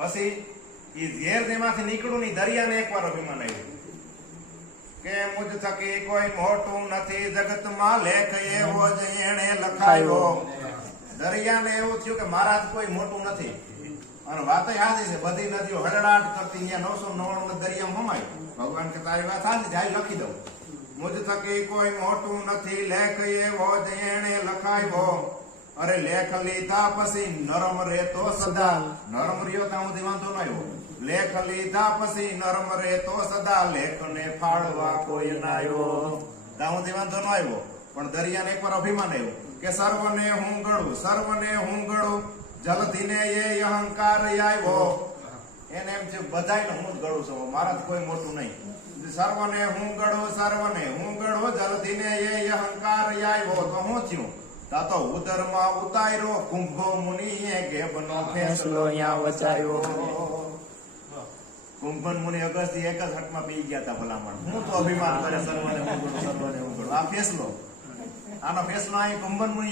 પછી એ ઝેર જેમાંથી નીકળ્યું ની દરિયાને એકવાર અભિમાન આવ્યું કે મુજ થકી કોઈ મોટું નથી જગતમાં લેખ એવો જ એણે લખાયો. દરિયાને એવું થયું કે મારા કોઈ મોટું નથી અને વાત સાચી છે. બધી નદીઓ હડડાટ કરતી ત્યાં 999 દરિયામાં હમાય. ભગવાન કે તારી વાત સાચી જાય લખી દઉં. મુજ થકી કોઈ મોટું નથી લેખ એવો જ એણે લખાયો. અરે લેખ લીધા પછી નરમ રહેતો સદા. નરમ રહ્યો ત્યાં સુધી વાંધો ન આવ્યો. લેખ લીધા પછી નરમ રહેતો સદા. લેખને ફાળવા કોઈ ના આવ્યો. ત્યાં સુધી વાંધો ન આવ્યો. પણ દરિયાને એકવાર અભિમાન આવ્યું કે સર્વને હું ગળું, સર્વને હું ગળું. જલધીને એ અહંકાર આવ્યો. એને એમ છે બધાયને હું જ ગળું છું, મારાથી કોઈ મોટું નહીં. સર્વને હું ગળું, સર્વને હું ગળું. જલધીને એ અહંકાર આવ્યો. તો હું થયું તા તો ઉદરમાં ઉતાર્યો કુંભો મુનિએ ગેબનો ફેસલો અહીંયા વચાયો. કુંભન મુનિ અગસ્ત્ય એક જ હટમાં પી ગયા હતા ભલામણ. હું તો અભિમાન કરે સર્વને હું ગળું, સર્વને હું ગળું. આ ફેસલો, આનો ફેસલો અહીં કુંભન મુનિ